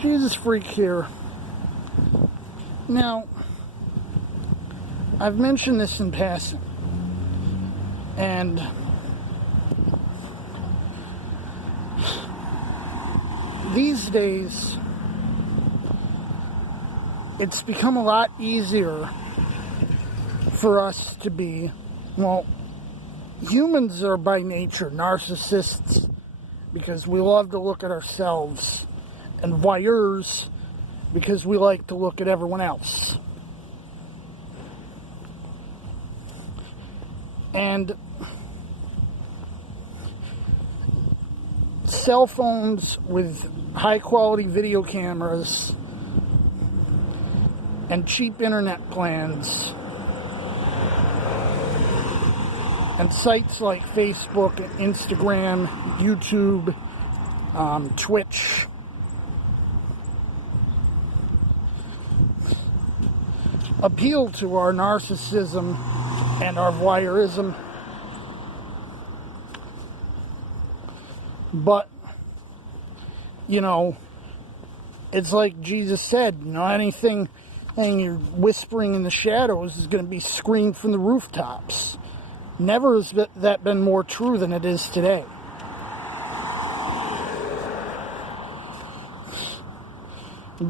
Jesus Freak here. Now, I've mentioned this in passing, and these days, it's become a lot easier for us to be, well, humans are by nature narcissists because we love to look at ourselves, and voyeurs because we like to look at everyone else. And cell phones with high quality video cameras and cheap internet plans and sites like Facebook, Instagram, YouTube, Twitch, appeal to our narcissism and our voyeurism. But, you know, it's like Jesus said, you know, anything you're whispering in the shadows is going to be screamed from the rooftops. Never has that been more true than it is today.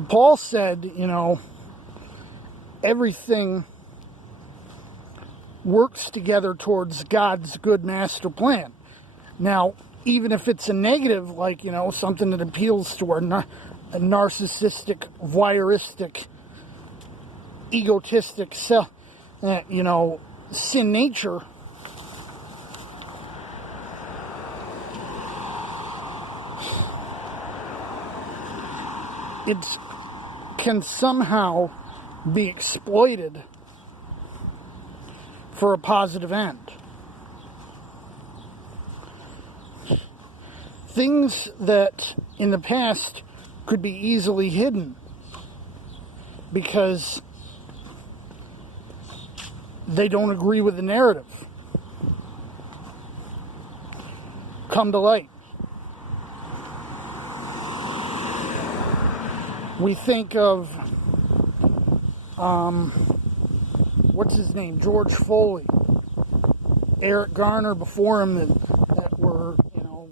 Paul said, you know, everything works together towards God's good master plan. Now, even if it's a negative, like, you know, something that appeals to our narcissistic, voyeuristic, egotistic, sin nature, it can somehow be exploited for a positive end. Things that in the past could be easily hidden because they don't agree with the narrative come to light. We think of what's his name, George Foley, Eric Garner before him, that were, you know,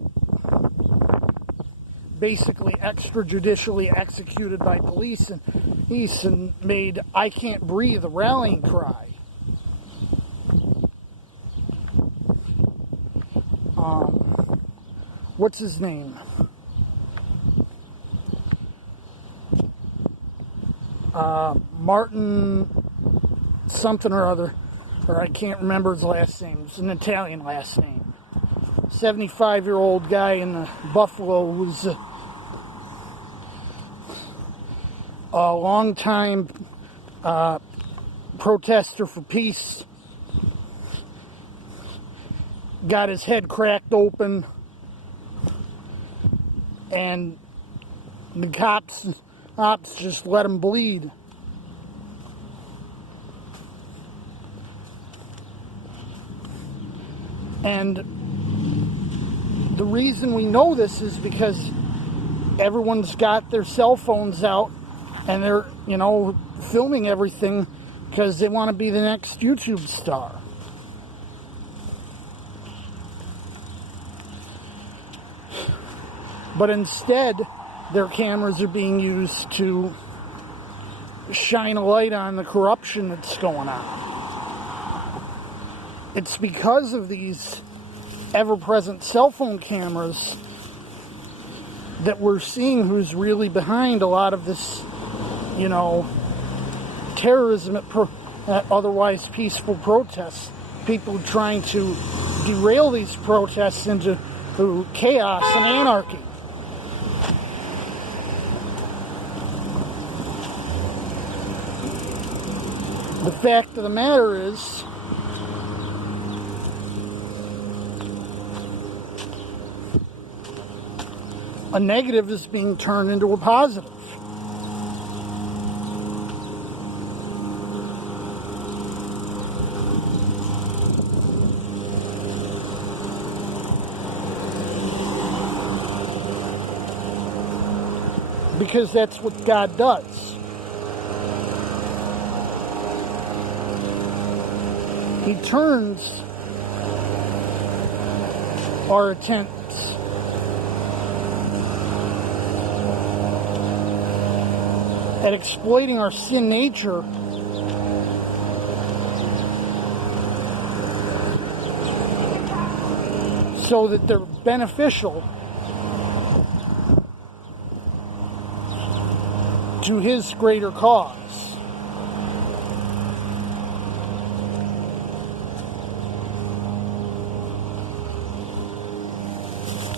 basically extrajudicially executed by police and made "I Can't Breathe" a rallying cry. What's his name? Martin something or other, or I can't remember his last name. It's an Italian last name. 75-year-old guy in Buffalo who's a long-time protester for peace. Got his head cracked open, and the cops just let him bleed. And the reason we know this is because everyone's got their cell phones out and they're, you know, filming everything because they want to be the next YouTube star. But instead, their cameras are being used to shine a light on the corruption that's going on. It's because of these ever-present cell phone cameras that we're seeing who's really behind a lot of this, you know, terrorism at otherwise peaceful protests. People trying to derail these protests into chaos and anarchy. The fact of the matter is, a negative is being turned into a positive. because that's what God does. He turns our attempts at exploiting our sin nature so that they're beneficial to His greater cause.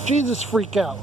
Jesus freak out.